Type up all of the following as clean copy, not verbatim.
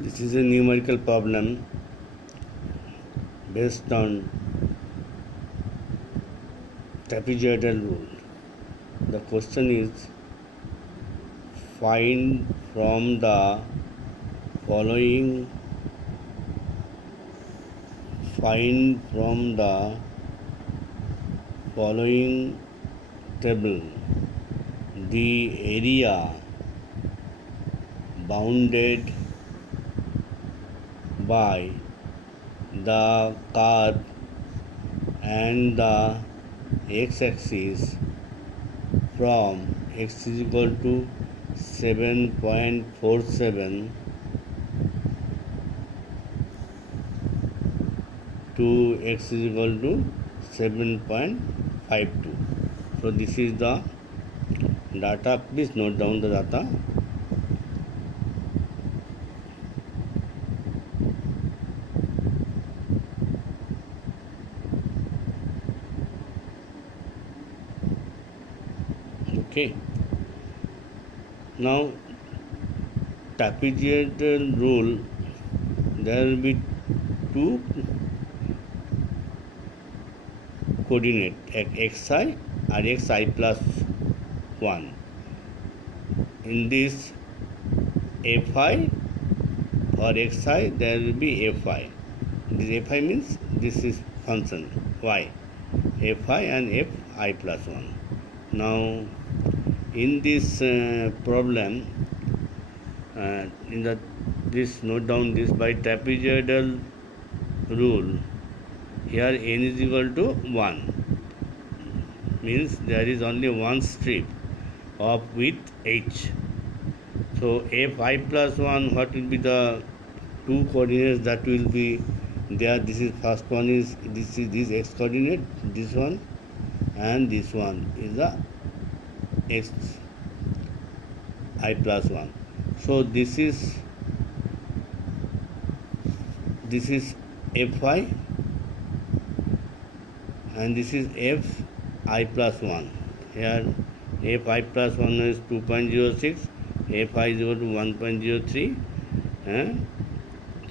This is a numerical problem based on trapezoidal rule. The question is find from the following table the area bounded by the curve and the x-axis from x is equal to 7.47 to x is equal to 7.52. So this is the data. Please note down the data. Okay. Now trapezoidal rule, there will be two coordinate xi or xi plus 1. In this fi for xi there will be fi. This fi means this is function y, fi and fi plus 1. Now in this problem, this note down this by trapezoidal rule, here n is equal to 1, means there is only one strip of width h. So fi plus 1, what will be the two coordinates that will be there? This is first one is this x coordinate, this one, and this one is the x I plus 1. So this is fi and this is fi plus 1. Here fi plus 1 is 2.06, fi is equal to 1.03.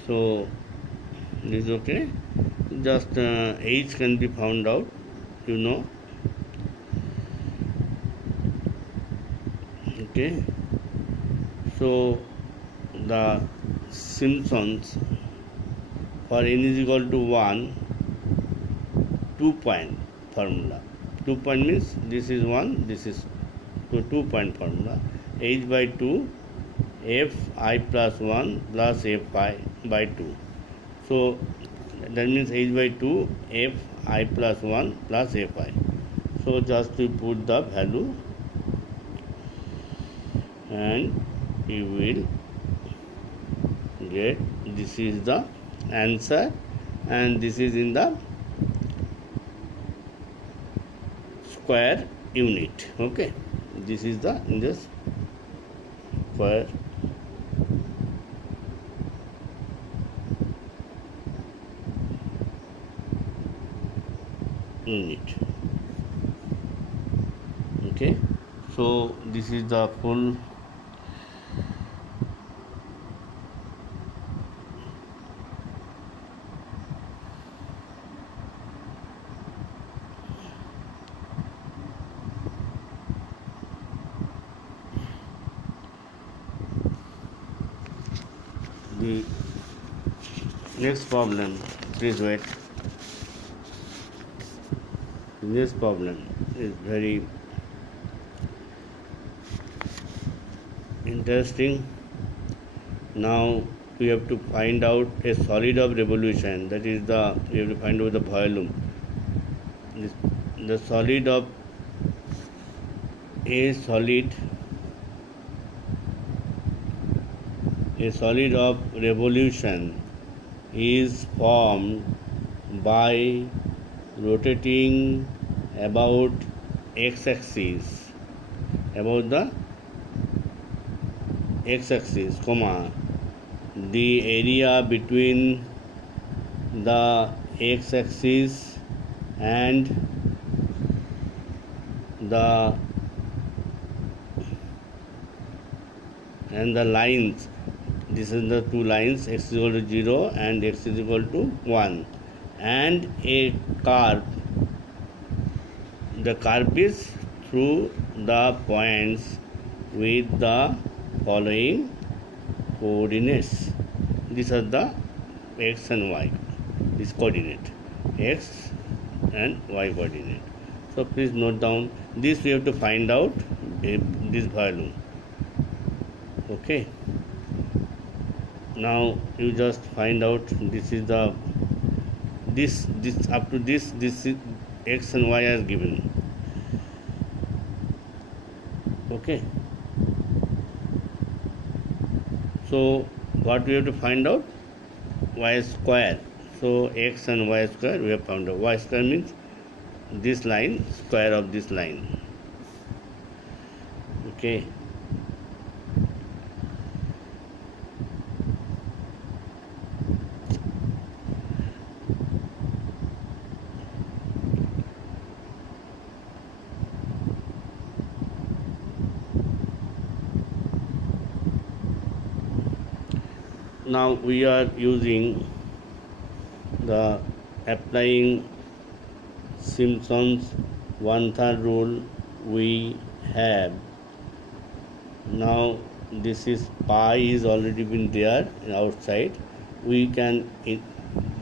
So this is okay. Just h can be found out, Okay. So the Simpsons for n is equal to 1, 2-point formula. 2 point means this is 1, this is 2-point formula. h by 2 fi plus 1 plus fi by 2. So that means h by 2 fi plus 1 plus fi. So just to put the value and you will get this is the answer, and this is in the square unit. Okay, this is the in the square unit. Okay, so this is the full the next problem. Please wait. This problem is very interesting. Now we have to find out a solid of revolution, that is we have to find out the volume. The solid of a solid of revolution is formed by rotating about x-axis, comma, the area between the x-axis and the lines this is the two lines, x is equal to 0 and x is equal to 1, and a curve. The curve is through the points with the following coordinates. These are the x and y, this coordinate, x and y coordinate. So please note down this. We have to find out this value. Okay, now you just find out this is the this up to this is x and y are given. Okay, so what we have to find out? Y square. So x and y square we have found out. Y square means this line square of this line. Okay, now we are using the applying Simpson's 1/3 rule. We have now this is pi is already been there outside. We can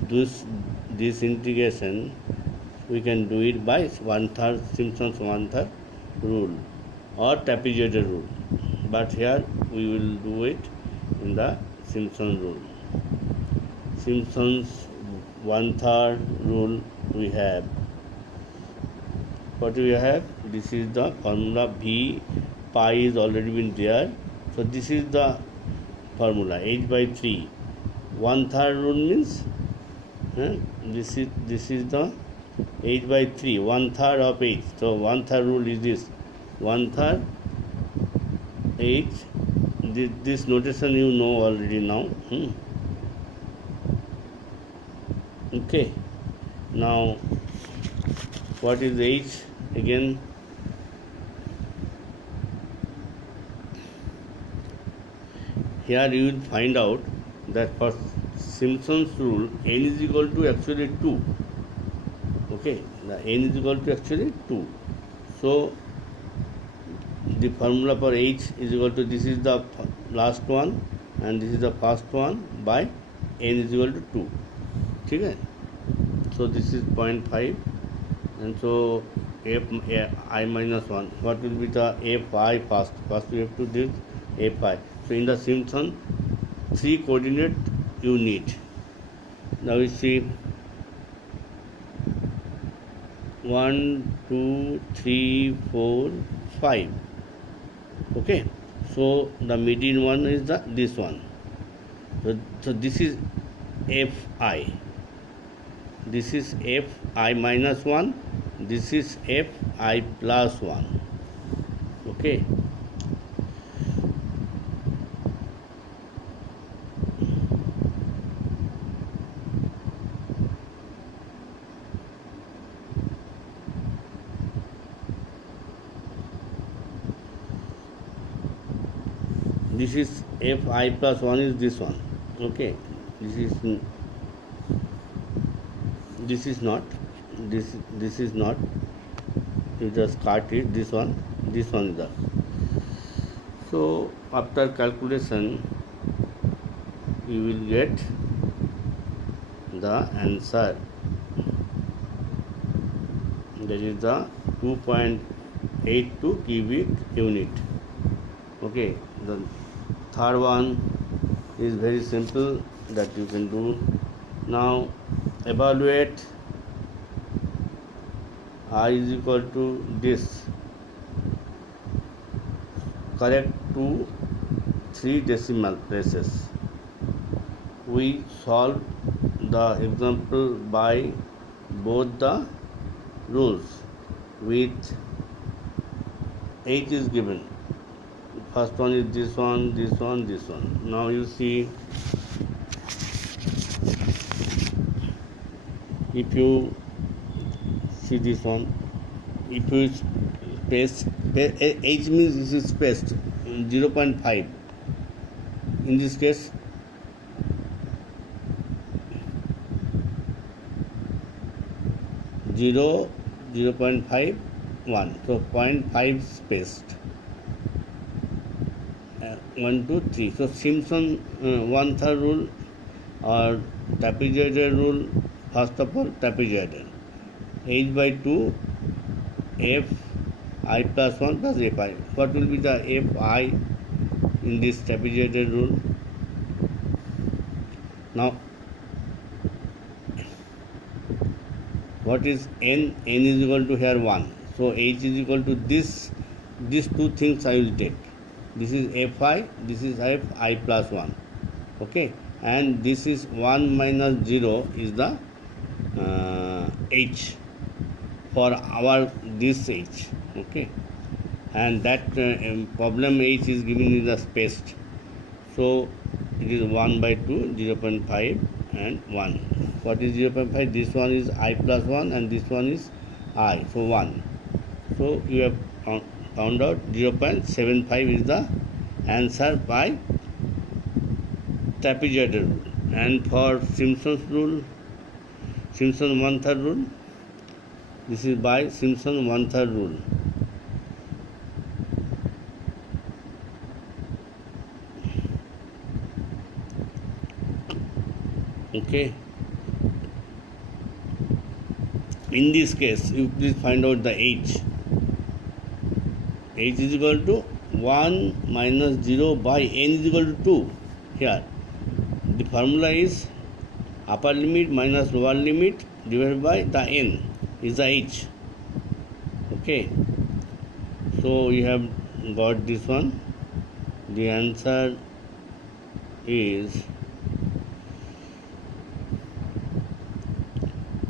this integration we can do it by 1/3 Simpson's 1/3 rule or trapezoidal rule, but here we will do it in the Simpson rule. Simpson's 1/3 rule we have. What we have? This is the formula. V pi is already been there. So this is the formula h by 3. 1/3 rule means this is the h by 3. 1/3 of h. So 1/3 rule is this 1/3 h. This notation you know already now. Okay, now what is h again? Here you will find out that for Simpson's rule n is equal to actually 2. Okay, the n is equal to actually 2. So the formula for h is equal to, this is the last one and this is the first one, by n is equal to 2. Okay, so this is 0.5, and so f I minus 1. What will be the f I first? First we have to do f I. So in the Simpson 3 coordinate you need. Now we see 1, 2, 3, 4, 5. Okay, so the median one is this one. So this is fi. This is fi minus 1. This is fi plus 1. Okay. This is fi plus 1 is this one. Okay, this is not this is not, you just cut it, this one is the. So after calculation you will get the answer, that is the 2.82 cubic unit. Okay, the third one is very simple that you can do. Now evaluate I is equal to this, correct to 3 decimal places. We solve the example by both the rules with h is given. First one is this one, this one, this one. Now you see, if you see this one, if you space, h means this is spaced 0.5. in this case, zero, 0.5, 1. So 0.5 spaced. 1, 2, 3. So Simpson one-third rule or trapezoidal rule. First of all, trapezoidal. H by 2, f I plus 1 plus f I. What will be the f I in this trapezoidal rule? Now, what is n? N is equal to here 1. So h is equal to this. These two things I will take. This is fi, this is fi plus 1. Okay, and this is 1 minus 0 is the h for our this h. Okay, and that problem h is given in the spaced. So it is 1 by 2, 0.5 and 1. What is 0.5? This one is I plus 1 and this one is I. So 1. So you have found out 0.75 is the answer by trapezoidal rule. And for Simpson's rule, Simpson one-third rule, this is by Simpson one-third rule. Okay. In this case, you please find out the h. H is equal to 1 minus 0 by n is equal to 2. Here, the formula is upper limit minus lower limit divided by the n is the h. Okay. So you have got this one. The answer is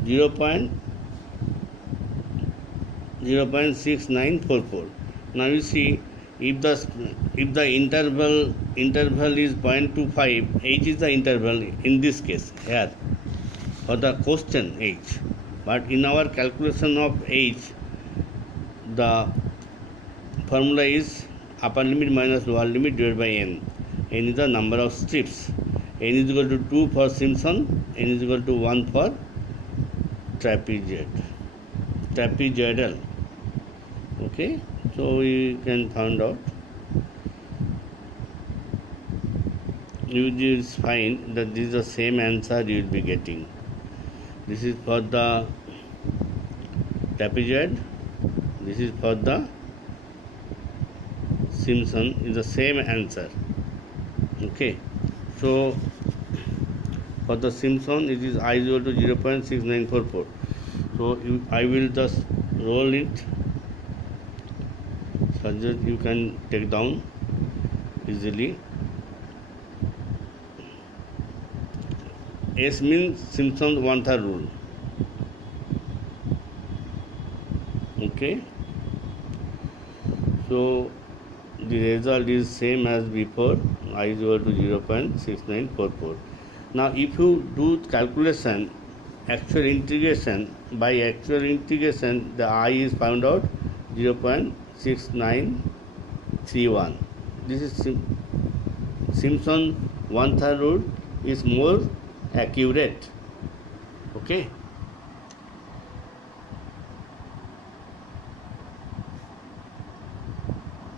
0.6944. Now you see, if the interval is 0.25, h is the interval in this case here for the question h. But in our calculation of h, the formula is upper limit minus lower limit divided by n. N is the number of strips. N is equal to 2 for Simpson. N is equal to 1 for trapezoidal. Okay, so you can find out. You just find that this is the same answer you will be getting. This is for the trapezoid. This is for the Simpson. Is the same answer. Okay, so for the Simpson, it is I is equal to 0.6944. So I will just roll it so that you can take down easily. S means Simpson's one-third rule. Okay. So the result is same as before. I is equal to 0.6944. Now, if you do calculation, actual integration, by actual integration, the I is found out 0.6931. This is Simpson one-third rule is more accurate. Okay.